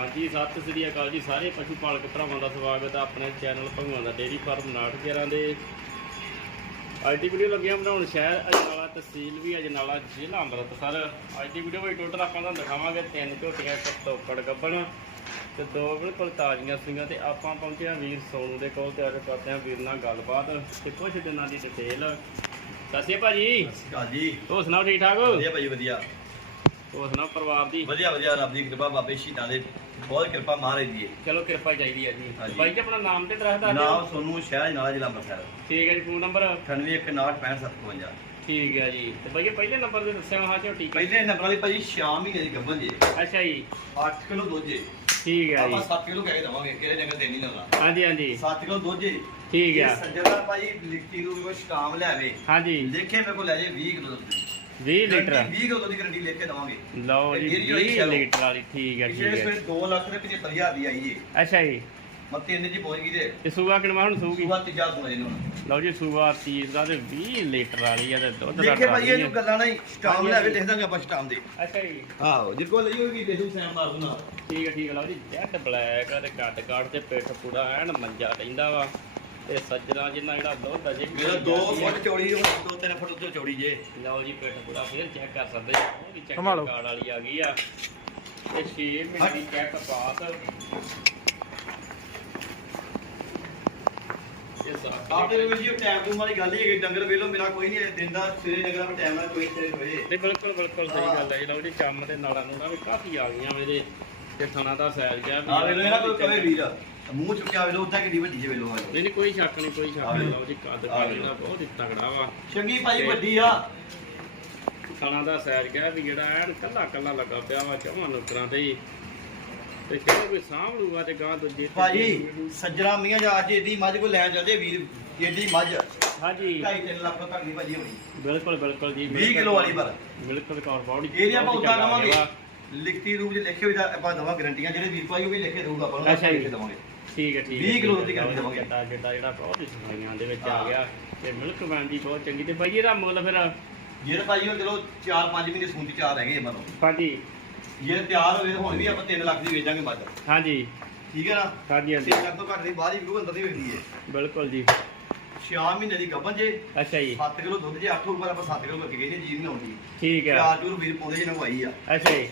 ਹਾਂਜੀ ਸਤਿ ਸ੍ਰੀ ਅਕਾਲ ਜੀ ਸਾਰੇ ਪਸ਼ੂ ਪਾਲਕ ਭਰਾਵਾਂ ਦਾ ਸਵਾਗਤ ਹੈ ਆਪਣੇ ਚੈਨਲ ਭਗਵਾਨ ਦਾ ਡੇਰੀ ਫਾਰਮ 911 ਦੇ। ਅੱਜ ਦੀ ਵੀਡੀਓ ਲੱਗਿਆ ਬਣਾਉਣ ਸ਼ਹਿਰ ਅਜਨਾਲਾ ਤਹਿਸੀਲ ਵੀ ਅਜਨਾਲਾ ਜ਼ਿਲ੍ਹਾ ਅੰਮ੍ਰਿਤਸਰ। ਅੱਜ ਦੀ ਵੀਡੀਓ ਵਿੱਚ ਟੋਟਲ ਆਪਾਂ ਤੁਹਾਨੂੰ ਦਿਖਾਵਾਂਗੇ ਤਿੰਨ ਝੋਟੀਆਂ ਇੱਕ ਤੋਕੜ ਗੱਬਣ ਤੇ ਦੋ ਬਿਲਕੁਲ ਤਾਜ਼ੀਆਂ ਸਿੰਘਾਂ ਤੇ ਆਪਾਂ ਪਹੁੰਚੇ ਹਾਂ ਵੀਰ ਸੋਨੂ ਦੇ ਕੋਲ ਤੇ ਅੱਜ ਕਰਦੇ ਹਾਂ ਵੀਰ ਨਾਲ ਗੱਲਬਾਤ ਤੇ ਕੁਝ ਦਿਨਾਂ ਦੀ ਡਿਟੇਲ ਸਤਿ ਭਾਜੀ ਹਾਂਜੀ ਹੋਰ ਸੁਣਾਓ ਠੀਕ ਠਾਕ ਵਧੀਆ ਭਾਈ ਵਧੀਆ। ਹੋਰ ਸੁਣਾਓ ਪਰਿਵਾਰ ਦੀ? ਵਧੀਆ ਵਧੀਆ ਰੱਬ ਦੀ ਕਿਰਪਾ ਬਾਬੇ ਸ਼ਹੀਦਾਂ ਦੇ। ਬਹੁਤ ਕਿਰਪਾ ਮਹਾਰਾਜ ਦੀ ਹੈ ਚਲੋ ਕਿਰਪਾ ਚਾਹੀਦੀ ਹੈ ਜੀ। ਹਾਂਜੀ। ਬਾਈ ਜੀ ਆਪਣਾ ਨਾਮ ਤੇ ਦੱਸ ਦਿਓ। ਨਾਮ ਸੋਨੂੰ ਸ਼ਹਿਰ ਨਾਲਾ ਜ਼ਿਲ੍ਹਾ ਅੰਮ੍ਰਿਤਸਰ। ਠੀਕ ਹੈ ਜੀ ਫੋਨ ਨੰਬਰ? 9816655752 ਠੀਕ ਹੈ ਜੀ। ਤੇ ਬਾਈ ਜੀ ਪਹਿਲੇ ਨੰਬਰ ਤੇ ਦੱਸਿਆ ਹਾਂ ਝੋਟੀ ਕਿ- ਪਹਿਲੇ ਨੰਬਰ ਵਾਲੀ ਭਾਜੀ 6 ਮਹੀਨੇ ਦੀ ਗੱਭਣ ਜੇ। ਅੱਛਾ ਜੀ। 8 ਕਿਲੋ ਦੁੱਧ ਜੇ। ਠੀਕ ਹੈ ਆਪਾਂ ਜੀ 7 ਕਿਲੋ ਕਹਿ ਦਵਾਂਗੇ ਕਿਹੜੇ ਜੰਗਲ ਤੇ ਨਹੀਂ ਲਾਉਣਾ। ਹਾਂਜੀ ਹਾਂਜੀ। 7 ਕਿਲੋ ਦੁੱਧ ਜੇ। ਠੀਕ ਹੈ। ਸੱਜਣਾ ਭਾਜੀ ਲਿਖਤੀ ਨੂੰ ਕੋਈ ਸ਼ਕਾਮ ਲਿਆਵੇ ਹਾਂਜੀ। ਦੇਖੇ ਮੇਰੇ ਕੋਲ ਲੈ ਜੇ 20 ਕਿਲੋ ਦੁੱਧ 20 ਲੀਟਰ। 20 ਕਿਲੋ ਦੀ ਗਰੰਟੀ ਲਿਖ ਕੇ ਦਵਾਂਗੇ। ਲਓ ਜੀ ਇਹ ਜਿਹੜੀ ਹੋਈ 20 ਚਲੋ। ਲੀਟਰ ਵਾਲੀ ਠੀਕ ਹੈ ਠੀਕ ਹੈ। ਸਵੇਰ 2 ਲੱਖ ਦੇ 75000 ਦੀ ਆਈ ਜੇ ਅੱਛਾ ਜੀ। ਮੈਂ ਤਿੰਨ ਜੀ ਪਹੁੰਚ ਗਈ ਤੇ। ਤੇ ਸੂਆ ਕਿਨਵਾ ਹੁਣ ਸੂਗੀ? ਸੂਆ ਤੀਜਾ ਸੁਣਾ ਇਹਨੂੰ ਲਓ ਜੀ ਸੂਆ 30 ਦਾ ਤੇ 20 ਲੀਟਰ ਵਾਲੀ ਆ ਤੇ ਦੁੱਧ ਦਾ ਦੇਖੇ ਭਾਈ ਇਹਨੂੰ ਗੱਲਾਂ ਨਹੀਂ ਸਟਾਮ ਲੈ ਕੇ। ਲਿਖ ਦਾਂਗੇ ਆਪਾਂ ਸਟਾਮ ਦੇ। ਅੱਛਾ ਜੀ। ਆਹੋ ਜਿਰ ਕੋਲ ਲਈ ਹੋਗੀ ਦੇਖੂ ਸੈਮ ਮਾਰ ਦੂੰਗਾ ਠੀਕ ਹੈ ਠੀਕ ਹੈ ਲਓ ਜੀ ਜੈਟ ਬਲੈਕ ਤੇ ਕੱਟ ਕੱਟ ਤੇ ਪਿੱਠ ਪੂੜਾ ਐਨ ਮੰਜਾ ਰਹਿੰਦਾ ਵਾ। ਤੇ ਸੱਜਣਾ ਜਿੰਨਾ ਜਿਹੜਾ ਦੁੱਧ ਅਜੇ ਮੇਰਾ 2 ਫੁੱਟ ਚੌੜੀ ਹੁਣ 2-3 ਫੁੱਟ ਉੱਤੇ ਚੌੜੀ ਜੇ। ਲਓ ਜੀ ਪਿੱਠ ਪੂੜਾ ਫੇਰ ਚੈੱਕ ਕਰ ਸਕਦੇ ਜੀ ਉਹ ਵੀ ਚੈੱਕ ਸੰਭਾਲੋ। ਕਾਰਡ ਵਾਲੀ ਆ ਗਈ ਆ। ਤੇ 6 ਮਹੀਨੇ ਦੀ ਚੈੱਕ ਪਾਸ ਇਹ ਸਾਫ਼ ਆਪਦੇ ਵੀਰ ਜੀ ਟਾਈਮ ਟੂਮ ਵਾਲੀ ਗੱਲ ਹੀ ਹੈ ਡੰਗਰ ਵੇਲੋ ਮੇਰਾ ਕੋਈ ਨਹੀਂ ਹੈ। ਦਿਨ ਦਾ ਸਵੇਰੇ ਡੰਗਰਾਂ ਦਾ ਟਾਈਮ ਨਾਲ ਕੋਈ ਸਵੇਰੇ ਹੋਏ। ਨਹੀਂ ਬਿਲਕੁਲ ਬਿਲਕੁਲ ਸਹੀ ਗੱਲ ਹੈ ਜੀ। ਲਓ ਜੀ ਚੰਮ ਤੇ ਨਾੜਾਂ ਨੂੜਾਂ ਵੀ ਕਾਫੀ ਆ ਗਈਆਂ ਮੇਰੇ। ਤੇ ਥਣਾ ਦਾ ਸੈਲ ਗਿਆ ਆ ਵੇਲੋ ਇਹਨਾਂ ਕੋਈ ਕਵੇ ਵੀਰ। ਮੂੰਹ ਚੁੱਕਿਆ ਵੇਲੋ ਉਦਾਂ ਕਿੱਡੀ ਵੱਡੀ ਜੇ ਆ। ਨਹੀਂ ਨਹੀਂ ਕੋਈ ਸ਼ੱਕ ਨਹੀਂ ਕੋਈ ਸ਼ੱਕ ਨਹੀਂ। ਲਓ ਜੀ ਕੱਦ ਕਾਲੀ ਵੇਲੋ। ਦਾ ਬਹੁਤ ਹੀ ਤਗੜਾ ਵਾ। ਚੰਗੀ ਭਾਈ ਵੱਡੀ ਆ। ਥਣਾ ਦਾ ਸੈਲ ਗਿਆ ਵੀ ਜਿਹੜਾ ਐਨ ਕੱਲਾ ਕੱਲਾ ਲੱਗਾ ਪਿਆ ਵਾ ਚੌਵਾਂ ਨੁਕਰਾਂ ਤੇ ਹੀ। ਤੇ ਕਿਹੜਾ ਕੋਈ ਸਾਂਭ ਲੂਗਾ ਤੇ ਗਾਂ ਦੂਜੇ ਭਾਜੀ ਸੱਜਣਾ ਮੀਆਂ ਜਾ ਅੱਜ ਇਹਦੀ ਮੱਝ ਕੋ ਲੈਣ ਚੱਲਦੇ ਵੀਰ ਇਹਦੀ ਮੱਝ। ਹਾਂਜੀ। 2.5 ਲੱਖ ਤੋਂ ਘੱਟ ਨਹੀਂ ਭਾਜੀ ਹੋਣੀ। ਬਿਲਕੁਲ ਬਿਲਕੁਲ ਜੀ 20 ਕਿਲੋ ਵਾਲੀ ਪਰ। ਬਿਲਕੁਲ ਕੌਰ ਬਾਉਡੀ ਇਹ ਆਪਾਂ ਉਦਾਂ ਕਵਾਂਗੇ ਲਿਖਤੀ ਰੂਪ ਚ ਲਿਖੇ ਤਾਂ ਆਪਾਂ ਦਵਾ ਗਰੰਟੀਆਂ ਜਿਹੜੇ ਵੀਰ ਭਾਈ ਉਹ ਵੀ ਲਿਖੇ ਦਊਗਾ ਆਪਾਂ ਨੂੰ ਅੱਛਾ ਜੀ। ਲਿਖ ਦਵਾਂਗੇ। ਠੀਕ ਹੈ ਠੀਕ 20 ਕਿਲੋ ਦੁੱਧ ਦੀ garanti ਦੇਵਾਂਗੇ। ਕਿੱਡਾ ਕਿੱਡਾ ਜਿਹੜਾ ਬਹੁਤ ਸਫਾਈਆਂ ਦੇ ਵਿੱਚ ਆ। ਗਿਆ ਤੇ ਮਿਲਕ ਵੈਨ ਦੀ ਬਹੁਤ ਚੰਗੀ ਤੇ ਬਾਈ ਇਹਦਾ ਮੁੱਲ ਫਿਰ ਜਿਹੜੇ ਭਾਈ ਉਹ ਚਲੋ 4-5 ਮਹੀਨੇ ਸੂਣ ਚ ਚਾਰ ਹੈਗੇ ਇਹਨਾਂ ਨੂੰ ਹਾਂਜੀ। ਜੇ ਤਿਆਰ ਹੋਵੇ ਤਾਂ ਹੁਣ ਵੀ ਆਪਾਂ 3 ਲੱਖ ਦੀ ਵੇਚਾਂਗੇ ਮੱਝ ਹਾਂਜੀ। ਠੀਕ ਹੈ ਨਾ? ਹਾਂਜੀ ਹਾਂਜੀ। 3 ਲੱਖ ਤੋਂ ਘੱਟ ਨਹੀਂ ਬਾਹਰ ਹੀ ਵਿਕੂ ਅੰਦਰ ਦੀ ਵੇਚਦੀ ਹੈ। ਬਿਲਕੁਲ ਜੀ। 6 ਮਹੀਨੇ ਦੀ ਗੱਭਣ ਜੇ ਅੱਛਾ ਜੀ। 7 ਕਿਲੋ ਦੁੱਧ ਜੇ 8 ਉੱਪਰ ਆਪਾਂ 7 ਕਿਲੋ ਕਰਕੇ ਗਏ ਨੇ ਜੀ ਨਹੀਂ ਆਉਂਦੀ ਠੀਕ ਹੈ। ਚਾਰ ਚੂਰ ਵੀਰ ਪਾਉਂਦੇ ਜਿਹਨਾਂ ਆਈ ਆ। ਅੱਛਾ ਜੀ।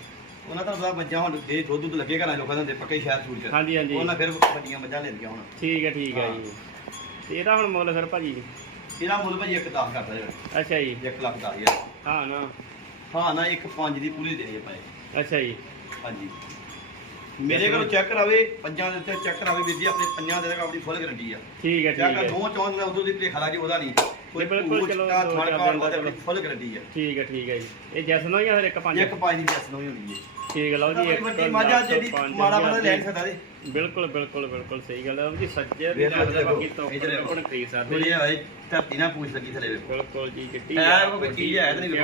ਉਹਨਾਂ ਤਾਂ ਮੱਝਾਂ ਹੁਣ ਦੇ ਦੁੱਧ ਦੁੱਧ ਲੱਗੇ ਘਰਾਂ ਲੋਕਾਂ ਦੇ ਪੱਕੇ ਸ਼ਹਿਰ ਸੂਰ ਚ। ਹਾਂਜੀ ਹਾਂਜੀ। ਉਹਨਾਂ ਫਿਰ ਵੱਡੀਆਂ ਮੱਝਾਂ ਲੈਂਦੀਆਂ ਹੁਣ। ਠੀਕ ਹੈ ਠੀਕ ਹੈ ਹਾਂ। ਜੀ। ਤੇ ਇਹਦਾ ਹੁਣ ਮੁੱਲ ਫਿਰ ਭਾਜੀ? ਇਹਦਾ ਮੁੱਲ ਭਾਜੀ ਇੱਕ 10 ਕਰਦਾ ਜਿਹੜਾ। ਅੱਛਾ ਜੀ। 1 ਲੱਖ 10 ਹਜ਼ਾਰ। ਹਾਂ ਨਾ। ਹਾਂ ਨਾ ਇੱਕ 5 ਦੀ ਪੂਰੀ ਦੇਣੀ ਹੈ ਭਾਈ ਅੱਛਾ ਜੀ। ਹਾਂਜੀ। ਮੇਰੇ ਕੋਲ ਚੈੱਕ ਕਰਾਵੇ ਪੰਜਾਂ ਦੇ ਉੱਤੇ ਚੈੱਕ ਕਰਾਵੇ ਵੀਰ ਜੀ ਆਪਣੇ ਪੰਜਾਂ ਦੇ ਤੱਕ ਆਪਣੀ ਫੁੱਲ ਗਰੰਟੀ ਆ। ਠੀਕ ਹੈ ਠੀਕ ਹੈ। ਦੋ ਚੌਂਕ ਮੈਂ ਉਦੋਂ ਦੀ ਭੇਖਾ ਲਾ ਜੀ ਉਹਦਾ ਨਹੀਂ। ਕੋਈ ਬਿਲਕੁਲ, ਚਲੋ, ਦਾ ਦੋ ਕਾਰਡ ਦਿਨ ਦਾ। ਫੁੱਲ ਗਰੰਟੀ ਆ। ਠੀਕ ਹੈ ਠੀਕ ਹੈ ਜੀ। ਇਹ ਜੈਸਨੋ ਜਾਂ ਫਿਰ ਇੱਕ ਪੰਜ? ਇੱਕ ਪੰਜ ਦੀ ਜੈਸ ਨਹੀਂ ਹੋਣੀ ਹੈ। ਠੀਕ ਹੈ ਲਓ ਜੀ ਇੱਕ ਵੱਡੀ ਮਾਝਾ ਜਿਹੜੀ ਮਾੜਾ ਬੰਦਾ ਲੈ ਸਕਦਾ ਦੇ ਦੀ। ਬਿਲਕੁਲ ਬਿਲਕੁਲ ਬਿਲਕੁਲ ਸਹੀ ਗੱਲ ਹੈ ਜੀ ਸੱਜੇ ਲਓ ਲੱਗਦਾ ਦੇਖੋ, ਬਾਕੀ ਤੋਂ। ਕੋਣ ਖਰੀਦ ਸਕਦੇ ਥੋੜੀ ਹੋਏ ਧਰਤੀ ਨਾਲ ਪੂਛ ਲੱਗੀ ਥਲੇ ਵੇਖੋ। ਬਿਲਕੁਲ ਜੀ ਹੈ ਆ, ਉਹ ਕੋਈ ਚੀਜ਼ ਹੈ ਤਾਂ ਨਹੀਂ।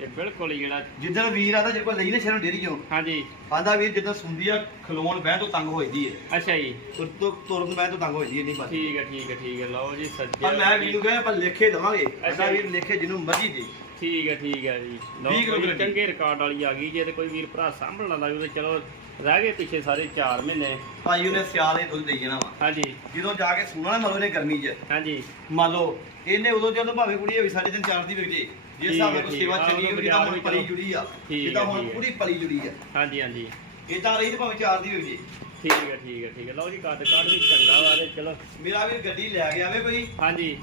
ਇਹ ਬਿਲਕੁਲ ਹੀ ਜਿਹੜਾ ਜਿੱਦਣ ਵੀਰ ਆਦਾ ਜਿਹੜੇ ਕੋਲ ਲਈ ਨਾ ਸ਼ਰਨ ਡੇਰੀ ਚੋਂ। ਹਾਂਜੀ। ਆਂਦਾ ਵੀਰ ਜਿੱਦਾਂ ਸੁੰਦੀ ਆ ਖਲੋਣ ਬਹਿ ਤੋਂ ਤੰਗ ਹੋਈਦੀ ਹੈ ਅੱਛਾ ਜੀ। ਤੁਰ ਤੋਂ ਤੁਰਨ ਬਹਿ ਤੋਂ ਤੰਗ ਹੈ ਨਹੀਂ ਬਸ ਠੀਕ ਹੈ ਠੀਕ ਹੈ ਠੀਕ ਹੈ ਲਓ ਜੀ ਸੱਜੇ ਪਰ ਮੈਂ ਵੀਰ ਨੂੰ ਕਹਿੰਦਾ ਆਪਾਂ ਲਿਖੇ ਦਵਾਂਗੇ। ਅੱਛਾ ਜੀ। ਵੀਰ ਲਿਖੇ ਜਿਹਨੂੰ ਮਰਜ਼ੀ ਦੇ। ਠੀਕ ਹੈ ਠੀਕ ਹੈ ਜੀ। ਲਓ ਵੀਹ ਕਿਲੋ ਕੋਈ ਗਰੰਟੀ। ਚੰਗੇ ਰਿਕਾਰਡ ਵਾਲੀ ਆ ਗਈ ਜੇ ਤੇ ਕੋਈ ਵੀਰ ਭਰਾ ਸਾਂਭਣ ਵਾਲਾ ਵੀ ਤੇ ਚਲੋ ਰਹਿ ਗਏ ਪਿੱਛੇ ਸਾਰੇ 4 ਮਹੀਨੇ। ਭਾਈ ਉਹਨੇ ਸਿਆਲ ਇਹ ਦੁੱਧ ਦੇਈ ਜਾਣਾ ਵਾ। ਹਾਂਜੀ। ਜਦੋਂ ਜਾ ਕੇ ਸੂਣਾ ਨਾ ਇਹਨੇ ਗਰਮੀ 'ਚ। ਹਾਂਜੀ। ਮੰਨ ਲਓ ਇਹਨੇ ਉਦੋਂ ਜਦੋਂ ਭਾਵੇਂ ਕੁੜੀ ਹੋਈ ਸਾਢੇ ਤਿੰਨ ਚਾਰ ਦੀ ਵਿਕ ਜੇ। ਜੇ ਠੀਕ ਹਿਸਾਬ ਹੈ, ਨਾਲ ਕੋਈ ਠੀਕ ਸੇਵਾ ਹੈ। ਚੰਗੀ ਹੋਈ ਤਾਂ ਹੁਣ ਪਲੀ ਜੁੜੀ ਆ। ਠੀਕ ਜਿੱਦਾਂ ਹੈ, ਹੁਣ ਠੀਕ ਹੈ। ਪੂਰੀ ਪਲੀ ਜੁੜੀ ਆ। ਹਾਂਜੀ ਹਾਂਜੀ। ਇਦਾਂ ਰਹੀ ਤੇ ਭਾਵੇਂ ਚਾਰ ਦੀ ਵਿਕ ਜੇ। ਠੀਕ ਹੈ ਠੀਕ ਹੈ ਠੀਕ ਹੈ। ਲਓ ਜੀ ਕੱਦ ਕਾਠ ਵੀ ਚੰਗਾ ਵਾ ਤੇ ਚਲੋ। ਮੇਰਾ ਵੀ ਗੱਡੀ ਲੈ ਗਿਆ ਵੇ ਕੋਈ। ਹਾਂਜੀ।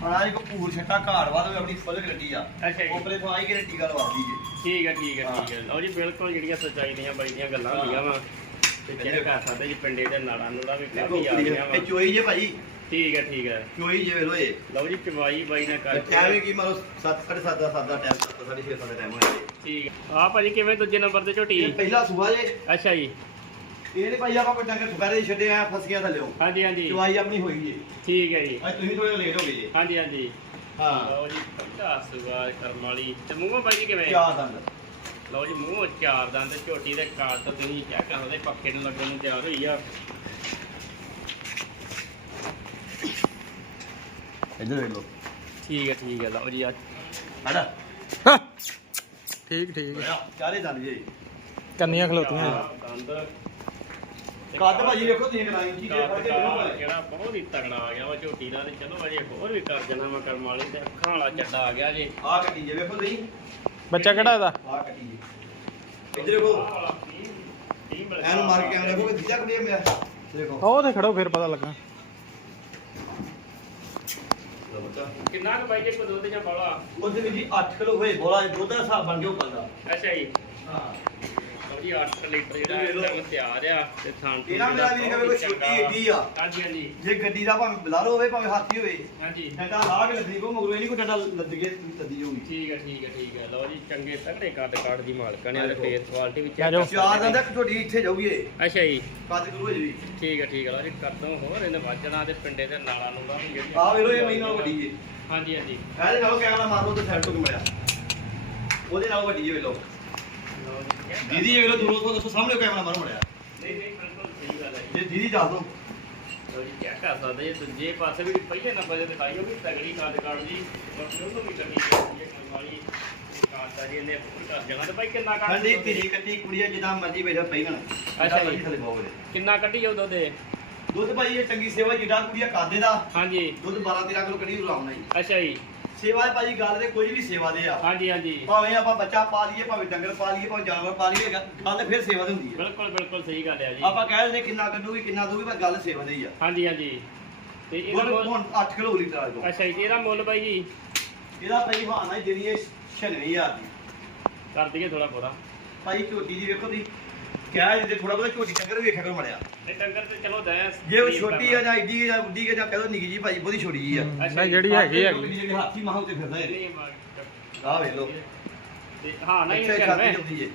ਸਾਰਾ ਇੱਕ ਪੂਰ ਛੱਟਾ ਘਾੜ ਵਾ ਤੇ ਆਪਣੀ ਫੁੱਲ ਗਰੰਟੀ ਆ। ਅੱਛਾ ਜੀ। ਉਪਰੇ ਤੋਂ ਆਈ ਗਰੰਟੀ ਗੱਲ ਵਾਦੀ ਜੇ। ਠੀਕ ਹੈ ਠੀਕ ਹੈ। ਠੀਕ ਹੈ ਲਓ ਜੀ ਬਿਲਕੁਲ ਜਿਹੜੀਆਂ ਸੱਚਾਈ ਦੀਆਂ ਬਾਈ ਦੀਆਂ ਗੱਲਾਂ ਹੁੰਦੀਆਂ ਵਾ ਤੇ ਚੈੱਕ ਕਰ ਸਕਦੇ ਜੀ ਪਿੰਡੇ ਦੇ ਨਾੜਾਂ ਨੂੜਾ ਵੀ ਕਾਫੀ ਆ ਗਈਆਂ ਵਾ। ਇਹ ਚੋਈ ਜੇ ਭਾਈ। ਠੀਕ ਹੈ ਠੀਕ ਹੈ ਚੋਈ ਜੇ ਵੇਲੋ ਇਹ। ਲਓ ਜੀ ਚਵਾਈ ਬਾਈ ਨੇ ਕਰ ਐਵੇਂ ਕੀ ਮਤਲਬ 7 7.5 ਦਾ 7 ਦਾ ਟਾਈਮ 7 6 ਦਾ ਟਾਈਮ ਹੋਇਆ ਜੀ। ਠੀਕ ਆ। ਭਾਜੀ ਕਿਵੇਂ ਦੂਜੇ ਨੰਬਰ ਤੇ ਝੋਟੀ? ਇਹ ਪਹਿਲਾ ਸੂਆ ਜੇ। ਅੱਛਾ ਜੀ। ਇਹ ਨੀ ਭਾਈ ਆਪਾਂ ਕੋਈ ਡੰਗਰ ਦੁਪਹਿਰੇ ਛੱਡੇ ਆ ਫਸੀਆਂ ਥੱਲਿਓ ਹਾਂਜੀ ਹਾਂਜੀ। ਚਵਾਈ ਆਪਣੀ ਹੋਈ ਜੇ। ਠੀਕ ਹੈ ਜੀ। ਅੱਜ ਤੁਸੀਂ ਥੋੜੇ ਲੇਟ ਹੋ ਗਏ ਜੀ। ਹਾਂਜੀ ਹਾਂਜੀ। ਹਾਂ। ਲਓ ਜੀ ਪਹਿਲਾ ਸੁਗਾ ਕਰਮ ਵਾਲੀ। ਤੇ ਮੂੰਹੋਂ ਬਾਈ ਜੀ ਕਿਵੇਂ? ਚਾਰ ਦੰਦ। ਲਓ ਜੀ ਮੂੰਹ ਚਾਰ ਦੰਦ ਝੋਟੀ ਦੇ ਕਾਟ ਤੋਂ ਤੁਸੀਂ ਚੈੱਕ ਕਰ ਸਕਦੇ ਪੱਖੇ ਨੂੰ ਲੱਗਣ ਨੂੰ ਤਿਆਰ ਹੋਈ ਆ। ਇੱਧਰ ਵੇਖ ਲਓ। ਠੀਕ ਹੈ ਠੀਕ ਹੈ ਲਓ ਜੀ ਆ। ਹੜਾ ਠੀਕ ਠੀਕ। ਚਾਰੇ ਦੰਦ ਜੇ। ਕੰਨੀਆਂ ਖਲੋਤੀਆਂ। ਆਹ ਦੰਦ। ਤੇ ਕੱਦ ਭਾਜੀ ਵੇਖੋ ਤੁਸੀਂ ਕਰਾਈ ਜੀ ਕੱਦ ਫੜ ਕੇ ਕਾਲਾ ਬਿਲਕੁਲ ਜਿਹੜਾ ਬਹੁਤ ਹੀ ਤਗੜਾ ਆ ਗਿਆ ਵਾ ਝੋਟੀ ਦਾ ਤੇ ਚਲੋ ਅਜੇ ਹੋਰ ਵੀ ਕਰ ਜਾਣਾ ਮੈਂ ਕਰਮ ਵਾਲੇ ਤੇ ਅੱਖਾਂ ਵਾਲਾ ਚੱਡਾ ਆ ਗਿਆ ਜੇ। ਆ ਕੱਟੀ ਜੇ ਵੇਖੋ ਤੁਸੀਂ। ਬੱਚਾ ਕਿਹੜਾ ਇਹਦਾ? ਆ ਕੱਟੀ ਜੇ। ਇੱਧਰ ਕੀ- ਕੀ ਮਿਲਦਾ ਐਨੂੰ ਮਾਰ ਕੇ ਕੈਮਰਾ ਦੇਖੋ ਦੀਦਾ ਕੁੜੀ ਮੇਰਾ। ਦੇਖੋ। ਉਹ ਤੇ ਖੜੋ ਫਿਰ ਪਤਾ ਲੱਗਾ। ਲਓ ਬੱਚਾ। ਕਿੰਨਾ ਕੁ ਬਾਈ ਜੇ ਕੋ ਦੁੱਧ ਜਾਂ ਬੋਲਾ? ਉਹਦੇ ਵਿੱਚ ਜੀ 8 ਕਿਲੋ ਹੋਏ ਬੋਲਾ ਦੁੱਧ ਦਾ ਹਿਸਾਬ ਬਣ ਗਿਆ ਉੱਪਰ ਦਾ। ਅੱਛਾ ਜੀ। ਹਾਂ। ਜੀ 8 ਲੀਟਰ ਜਿਹੜਾ। ਇਹ ਤਿਆਰ ਆ ਤੇ ਥਾਂ ਇਹਨਾਂ ਮੇਰਾ ਵੀ ਕੋਈ ਛੋਟੀ ਏਡੀ ਆ। ਹਾਂਜੀ ਹਾਂਜੀ। ਜੇ ਗੱਡੀ ਦਾ ਭਾਵੇਂ ਬਲਾਰੋ ਹੋਵੇ ਭਾਵੇਂ ਹਾਥੀ ਹੋਵੇ। ਹਾਂਜੀ। ਡੰਡਾ ਲਾ ਕੇ ਲੱਦਣੀ ਕੋ ਮਗਰੋਂ ਇਹ ਨਹੀਂ ਕੋਈ ਡੰਡਾ ਲੱਦ ਕੇ ਲੱਦੀ ਜਾਊਗੀ ਠੀਕ ਹੈ ਠੀਕ ਹੈ ਠੀਕ ਹੈ ਲਓ ਜੀ ਚੰਗੇ ਤਗੜੇ ਕੱਦ ਕਾਠ ਦੀ ਮਾਲਕਾਂ ਨੇ ਤੇ ਫੇਸ ਕੁਆਲਿਟੀ ਵੀ ਆ ਜਾਓ। ਚੈੱਕ ਚਾਰ ਦੰਦ ਇੱਕ ਤੁਹਾਡੀ ਇੱਥੇ ਜਾਊਗੀ ਇਹ। ਅੱਛਾ ਜੀ। ਕੱਦ ਕਰੂ ਜੀ। ਠੀਕ ਹੈ ਠੀਕ ਹੈ ਲਓ ਜੀ ਕਰਦੋਂ ਹੋਰ ਇਹਨੇ ਵੱਜਣਾ ਤੇ ਪਿੰਡੇ ਦੇ ਨਾਲਾਂ ਨੂੰ ਆ ਵੇਖੋ ਇਹ ਮਹੀਨਾ ਵੱਡੀ ਜੀ ਹਾਂਜੀ ਹਾਂਜੀ। ਇਹਦੇ ਨਾਲੋਂ ਕੈਮਰਾ ਮਾਰੋ ਤੇ ਸਾਈਡ ਤੋਂ ਮਿਲਿਆ ਉਹਦੇ ਨਾਲੋਂ ਵੱਡੀ ਚੈੱਕ ਕਰ- ਦੀਦੀ ਇਹ ਵੇਲੋ ਦੂਰੋਂ ਤੋਂ ਦੱਸੋ ਸਾਹਮਣੇ ਕੈਮਰਾ ਮਾਰੋ ਮੜਿਆ ਨਹੀਂ ਨਹੀਂ ਬਿਲਕੁਲ ਸਹੀ ਗੱਲ ਹੈ ਜੀ। ਜੇ ਦੀਦੀ ਦੱਸ ਦੋ। ਜੀ ਚੈੱਕ ਕਰ ਸਕਦੇ ਜੇ ਦੂਜੇ ਪਾਸੇ ਵੀ ਪਹਿਲੇ ਨੰਬਰ ਤੇ ਦਿਖਾਈ ਉਹ ਵੀ ਤਗੜੀ ਕੱਦ ਕਾਠ ਦੀ ਬਾਕੀ ਉਹਨੂੰ ਵੀ ਲੱਗੀ ਜਾਂਦੀ ਹੈ ਕੰਮ ਵਾਲੀ ਕਾਟਾ ਜੀ ਇਹਨੇ ਪੂਰੀ ਕਰ ਜਾਣਾ ਤੇ ਭਾਈ ਕਿੰਨਾ ਕੱਢ ਠੰਡੀ ਧੀਰੀ ਕੱਟੀ ਕੁੜੀਆ ਜਿੱਦਾਂ ਮਰਜ਼ੀ ਬੈਠਾ ਪਹਿਲਾਂ ਅੱਛਾ ਜੀ। ਥੱਲੇ ਪਾਓ ਇਹਦੇ। ਕਿੰਨਾ ਕੱਢੀ ਦੁੱਧ ਭਾਈ ਇਹ ਚੰਗੀ ਸੇਵਾ ਜਿੱਦਾਂ ਕੁੜੀਆ ਕਾਦੇ ਦਾ ਹਾਂਜੀ। ਦੁੱਧ 12 13 ਕਿਲੋ ਕੱਢੀ ਨਾਲ ਜੀ ਅੱਛਾ ਜੀ। ਸੇਵਾ ਹੈ ਭਾਜੀ ਗੱਲ ਤੇ ਕੋਈ ਵੀ ਸੇਵਾ ਦੇ ਆ। ਹਾਂਜੀ ਹਾਂਜੀ। ਭਾਵੇਂ ਆਪਾਂ ਬੱਚਾ ਪਾ ਲਈਏ ਭਾਵੇਂ ਡੰਗਰ ਪਾ ਲਈਏ ਭਾਵੇਂ ਜਾਨਵਰ ਪਾ ਲਈਏ ਗੱਲ ਫਿਰ ਸੇਵਾ ਦੀ ਹੁੰਦੀ ਹੈ ਬਿਲਕੁਲ ਬਿਲਕੁਲ ਸਹੀ ਗੱਲ ਹੈ ਜੀ। ਆਪਾਂ ਕਹਿ ਦਿੰਦੇ ਕਿੰਨਾ ਕੱਢੂਗੀ ਕਿੰਨਾ ਦੂਗੀ ਪਰ ਗੱਲ ਸੇਵਾ ਦੀ ਆ। ਹਾਂਜੀ ਹਾਂਜੀ। ਤੇ ਇਹਦਾ ਮੁੱਲ ਹੁਣ 8 ਕਿਲੋ ਲੀਟਰ ਆ ਜਾਓ ਅੱਛਾ ਜੀ ਇਹਦਾ ਮੁੱਲ ਬਾਈ ਜੀ? ਇਹਦਾ ਭਾਈ ਹਾਨਾ ਹੈ 96000 ਦੀ। ਕਰ ਦਈਏ ਥੋੜਾ ਬੋਰਾ ਭਾਈ ਝੋਟੀ ਦੀ ਵੇਖੋ ਦੀ ਕਹਿ ਜਿੱਦੇ ਥੋੜਾ ਬਹੁਤਾ ਝੋਟੀ ਡੰਗਰ ਵੇਖਿਆ ਕਰੋ ਮੜਿਆ। ਇਹ ਡੰਗਰ ਤੇ ਚਲੋ ਦੈਸ ਜੇ ਉਹ ਛੋਟੀ ਆ ਜਾਂ ਏਡੀ ਆ ਜਾਂ ਉੱਡੀ ਆ ਜਾਂ ਕਹਦੋ ਨਿੱਕੀ ਜੀ ਭਾਈ ਬਹੁਤੀ ਛੋਟੀ ਜੀ ਆ। ਨਹੀਂ ਜਿਹੜੀ ਹੈਗੀ ਜਿਹੜੀ ਹਾਥੀ ਫਿਰਦਾ ਤੇ ਹਾਂ ਨਹੀਂ ਹੁੰਦੀ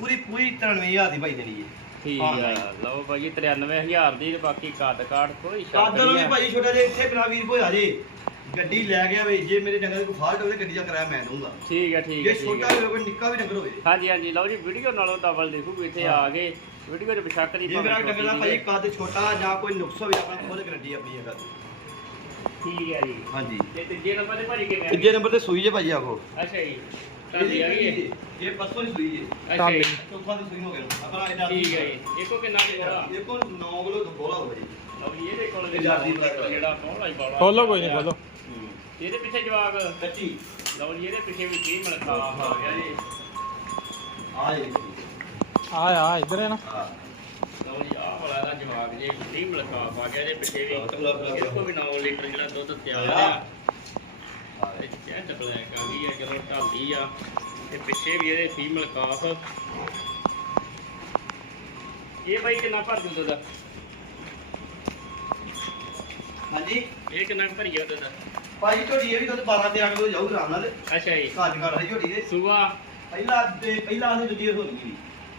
ਪੂਰੀ ਪੂਰੀ 93000 ਦੀ ਭਾਈ ਦੇਣੀ ਏ। ਠੀਕ ਹਾਂ, ਆ। ਲਓ ਭਾਈ 93000 ਦੀ ਤੇ ਬਾਕੀ ਕੱਦ ਕਾਠ ਕੋਈ ਵੀ ਨਹੀਂ। ਭਾਈ ਛੋਟਾ ਜਿਹਾ ਇੱਥੇ ਬਿਨਾ ਵੀਰ ਕੋਈ ਆ ਜੇ। ਗੱਡੀ ਲੈ ਗਿਆ ਵੇ ਜੇ ਮੇਰੇ ਡੰਗਰ ਕੋਈ ਫਾਲਟ ਹੋਵੇ ਗੱਡੀ ਦਾ ਕਿਰਾਇਆ ਮੈਂ ਦਊਂਗਾ। ਠੀਕ ਹੈ ਠੀਕ ਜੇ ਹੈ ਠੀਕ ਛੋਟਾ ਹੈ। ਹੋਵੇ ਕੋਈ ਨਿੱਕਾ ਵੀ ਡੰਗਰ ਹੋਵੇ। ਹਾਂਜੀ ਹਾਂਜੀ ਲਓ ਜੀ ਵੀਡੀਓ ਨਾਲੋਂ ਡਬਲ ਦੇਖੋ ਇੱਥੇ। ਆ ਗਏ ਵੀਡੀਓ ਦੇ ਬਿਸ਼ੱਕ ਦੀ ਜੇ ਮੇਰਾ ਭਾਵੇਂ ਡੰਗਰ ਦਾ ਛੋਟੀ ਭਾਈ ਦੀ ਕੱਦ ਛੋਟਾ ਜਾਂ ਕੋਈ ਨੁਕਸ ਹੋਵੇ ਆਪਾਂ ਖੁਦ ਗਰੰਟੀ ਆਪਣੀ ਹੈਗਾ ਠੀਕ ਹੈ ਜੀ। ਹਾਂਜੀ। ਤੇ ਤੀਜੇ ਨੰਬਰ ਤੇ ਭਾਜੀ ਕਿਵੇਂ ਆ? ਤੀਜੇ ਨੰਬਰ ਤੇ ਸੂਈ ਜੇ ਭਾਜੀ ਆਖੋ ਅੱਛਾ ਜੀ। ਤੁਹਾਡੀ ਆ ਗਈ ਹੈ ਇਹ ਪਰਸੋਂ ਦੀ ਸੂਈ ਜੇ ਅੱਛਾ ਜੀ। ਚੌਥਾ ਦੀ ਸੂਈ ਹੋ ਗਿਆ ਆਪਣਾ ਇਹਦਾ ਠੀਕ ਹੈ ਜੀ। ਇੱਕੋ ਕਿੰਨਾ ਦੀ ਬੋਲਾ? ਇਹ ਕੋਲ 9 ਕਿਲੋ ਤੋਂ ਬੋਲਾ ਹੋਵੇ ਜੀ। ਲਓ ਜੀ ਇਹਦੇ ਕੋਲ ਇਹ ਜਰਦੀ ਬਲੈਕ ਜਿਹੜਾ ਬੋਲਾ ਹੀ ਬੋਲਾ ਖੋਲੋ ਕੋਈ ਨਹੀਂ ਖੋਲੋ। ਇਹਦੇ ਪਿੱਛੇ ਜਵਾਬ ਕੱਚੀ। ਲਓ ਜੀ ਇਹਦੇ ਪਿੱਛੇ ਵੀ ਕੀ ਮਲਕਾ ਆ ਗਿਆ ਜੀ। ਆ ਜੀ ਆ ਆ ਇੱਧਰ ਹੈ ਨਾ। ਹਾਂ। ਲਓ ਜੀ ਆਹ ਵਾਲਾ ਦਾ ਜਵਾਬ ਜੇ ਕੀ ਮਲਕਾ ਆ ਗਿਆ ਇਹਦੇ ਪਿੱਛੇ ਵੀ ਹਾਂ। ਇਹਦੇ ਕੋਲ ਵੀ 9 ਲੀਟਰ ਜਿਹੜਾ ਦੁੱਧ ਤਿਆਰ ਹਾਂ। ਆ ਬਲੈਕ ਆ ਗਈ ਹੈ ਚਲੋ ਢਾਲੀ ਆ ਤੇ ਪਿੱਛੇ ਵੀ ਇਹਦੇ ਫੀਮੇਲ ਕਾਫ ਇਹ ਬਾਈ ਕਿੰਨਾ ਭਰ ਦਿੰਦਾ ਦਾ? ਹਾਂਜੀ? ਇਹ ਕਿੰਨਾ ਕੁ ਭਰੀ ਜਾਂਦਾ ਦਾ? ਭਾਈ ਝੋਟੀ ਇਹ ਵੀ ਦੁੱਧ 12 13 ਕਿਲੋ ਜਾਊ ਆਰਾਮ ਨਾਲ। ਅੱਛਾ ਜੀ। ਕਾਜ ਕਰ ਰਹੀ ਝੋਟੀ ਦੇ। ਸੂਆ? ਪਹਿਲਾ ਤੇ ਪਹਿਲਾ ਅਸੀਂ ਦੂਜੀ ਹੋ ਗਈ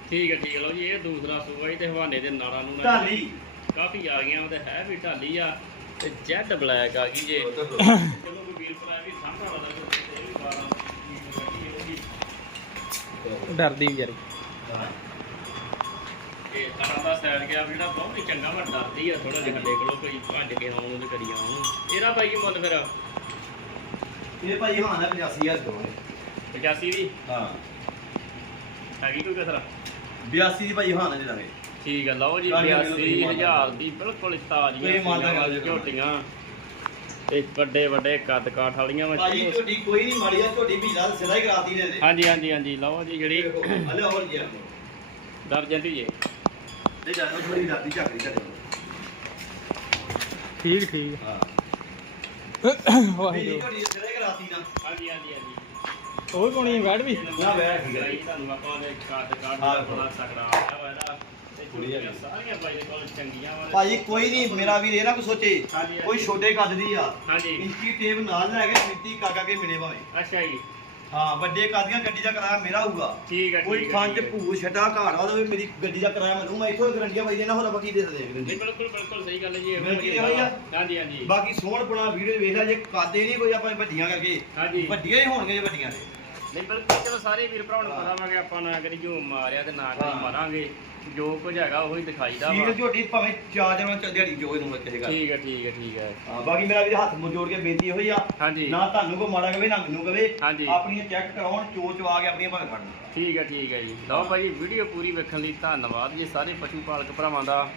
ਠੀਕ ਹੈ ਠੀਕ ਹੈ ਲਓ ਜੀ ਇਹ ਦੂਸਰਾ ਸੂਆ ਹੀ ਤੇ ਹਵਾਨੇ ਦੇ ਨਾਲਾਂ ਨੂੰ ਨਾ ਢਾਲੀ। ਕਾਫੀ ਆ ਗਈਆਂ ਉਹਦੇ ਹੈ ਵੀ ਢਾਲੀ ਆ। ਤੇ ਜੈਡ ਬਲੈਕ ਆ ਗਈ ਜੇ। ਚਲੋ ਡਰਦੀ ਵਿਚਾਰੀ ਇਹ ਸਾਰਾ ਦਾ ਸਾਈਡ ਗਿਆ ਜਿਹੜਾ ਬਹੁਤ ਹੀ ਚੰਗਾ ਵਾ ਡਰਦੀ ਆ ਥੋੜਾ ਜਿਹਾ ਸਾਡੇ ਕੋਲੋਂ ਕੋਈ ਭੱਜ ਕੇ ਆਉਣ ਨੂੰ ਤੇ ਕਰੀ ਆਉਣ। ਇਹਦਾ ਭਾਈ ਕੀ ਮੁੱਲ ਫਿਰ? ਇਹ ਭਾਈ ਹਾਂ ਨਾ 85000 ਦੋਗੇ 85 ਦੀ ਹਾਂ। ਹੈਗੀ ਕੋਈ ਕਸਰ 82 ਦੀ ਭਾਈ ਹਾਂ ਨਾ ਦੇ ਦਾਂਗੇ। ਠੀਕ ਆ ਲਓ ਜੀ ਹਾਂਜੀ, ਹਾਂਜੀ, 82000 ਦੀ ਬਿਲਕੁਲ ਤਾਜ਼ੀਆਂ। ਝੋਟੀਆਂ। ਤੇ ਵੱਡੇ ਵੱਡੇ ਕੱਦ ਕਾਠ ਵਾਲੀਆਂ ਵਾ। ਭਾਈ ਝੋਟੀ ਕੋਈ ਨਹੀਂ ਮਾੜੀ ਆ ਝੋਟੀ ਵੀ ਨਾਲ ਸਿਰਾ ਹੀ ਕਰਾਤੀ ਨੇ ਹਾਂਜੀ ਹਾਂਜੀ ਹਾਂਜੀ ਲਓ ਜੀ ਜਿਹੜੀ ਹਲੇ ਹੋਰ ਜੀ ਦਰ ਜਾਂਦੀ ਜੇ ਦੇ ਜਾਨੋ ਥੋੜੀ ਰਾਤੀ ਝਾਕਰੀ ਚੱਲੇ ਠੀਕ ਠੀਕ। ਹਾਂ। ਵਾਹਿਗੁਰੂ। ਝੋਟੀ ਹੀ ਕਰਾਤੀ ਨਾ। ਹਾਂਜੀ ਹਾਂਜੀ ਹਾਂਜੀ। ਉਹ ਵੀ ਪਾਉਣੀ ਹੈ ਵੀ। ਨਾ ਬੈਠ ਗਿਆ। ਗਈ ਤੁਹਾਨੂੰ ਆਪਾਂ ਦੇ ਕੱਦ ਕਾਠ ਹਾਂ, ਬੜਾ ਤਕੜਾ ਆਇਆ ਵਾ ਇਹਦਾ। ਤੇ ਕੁੜੀ ਆ ਝੋਟੀਆਂ ਸਾਰੀਆਂ ਬਾਈ ਦੇ ਕੋਲ ਚੰਗੀਆਂ ਵਾ ਭਾਈ ਕੋਈ ਨਹੀਂ ਮੇਰਾ ਵੀਰ ਇਹ ਨਾ ਕੋ ਸੋਚੇ। ਹਾਂਜੀ, ਹਾਂਜੀ। ਕੋਈ ਛੋਟੇ ਕੱਦ ਦੀ ਆ। ਹਾਂਜੀ। ਇੰਚੀ ਟੇਪ ਨਾਲ ਲੈ ਕੇ ਮਿੱਟੀ ਕਾਕਾ ਕੇ ਮਿਲੇ ਭਾਵੇਂ। ਅੱਛਾ ਜੀ। ਹਾਂ ਵੱਡੇ ਕਾਦੀਆਂ ਗੱਡੀ ਦਾ ਕਿਰਾਇਆ ਮੇਰਾ ਹੋਊਗਾ। ਠੀਕ ਹੈ ਕੋਈ ਖੰਡ। ਭੂ ਛਟਾ ਘਾੜ ਵਾਲਾ ਵੀ ਮੇਰੀ ਗੱਡੀ ਦਾ ਕਿਰਾਇਆ ਮੈਨੂੰ ਮੈਂ ਇੱਥੋਂ ਗਰੰਟੀਆਂ ਪਾਈ ਦੇਣਾ ਹੋਰ ਆਪਾਂ ਕੀ ਦੇ ਸਕਦੇ ਹਾਂ ਨਹੀਂ ਗਰੰਟੀ ਬਿਲਕੁਲ ਬਿਲਕੁਲ ਸਹੀ ਗੱਲ ਹੈ ਜੀ ਇਹੋ ਜਿਹੀ ਭਾਈ ਆ? ਹਾਂਜੀ ਹਾਂਜੀ। ਬਾਕੀ ਸੋਹਣ ਪੁਣਾ ਵੀਡੀਓ ਵੇਖ ਲੈ ਜੇ ਕਾਦੇ ਨਹੀਂ ਕੋਈ ਆਪਾਂ ਵੱਡੀਆਂ ਕਰਕੇ। ਹਾਂਜੀ। ਵੱਡੀਆਂ ਹੀ ਹੋਣਗੀਆਂ ਜੇ ਵੱਡੀਆਂ ਦੇ ਨਹੀਂ ਬਿਲਕੁਲ ਚਲੋ ਸਾਰੇ ਵੀਰ ਭਰਾਵਾਂ ਨੂੰ ਪਤਾ ਵਾ ਕਿ ਆਪਾਂ ਨਾ ਕਰੀ ਜੋ ਮਾਰਿਆ ਤੇ ਨਾ ਕਰੀ ਹਾਂ। ਮਾਰਾਂਗੇ ਜੋ ਕੁਝ ਹੈਗਾ ਉਹੀ ਦਿਖਾਈਦਾ ਠੀਕ ਵਾ ਝੋਟੀ ਭਾਵੇਂ ਚਾਰ ਜਣਾਂ ਚ ਦਿਹਾੜੀ ਜੋ ਇਹਨੂੰ ਕਹੇਗਾ ਠੀਕ ਹੈ ਠੀਕ ਹੈ ਠੀਕ ਹੈ। ਹਾਂ ਬਾਕੀ ਮੇਰਾ ਵੀ ਹੱਥ ਮੁ ਜੋੜ ਕੇ ਬੇਨਤੀ ਹੋਈ ਆ ਹਾਂਜੀ। ਨਾ ਤੁਹਾਨੂੰ ਕੋ ਮਾੜਾ ਕਵੇ ਨਾ ਮੈਨੂੰ ਕਵੇ ਹਾਂਜੀ। ਆਪਣੀਆਂ ਚੈੱਕ ਕਰਾਉਣ ਚੋਚ ਆ ਕੇ ਆਪਣੀਆਂ ਭਾਵੇਂ ਫੜਨ। ਠੀਕ ਹੈ ਠੀਕ ਹੈ ਜੀ। ਲਓ ਭਾਜੀ ਵੀਡੀਓ ਪੂਰੀ ਵੇਖਣ ਲਈ ਧੰਨਵਾਦ ਜੀ ਸਾਰੇ ਪਸ਼ੂ ਪਾਲਕ ਭਰਾਵਾਂ ਦਾ।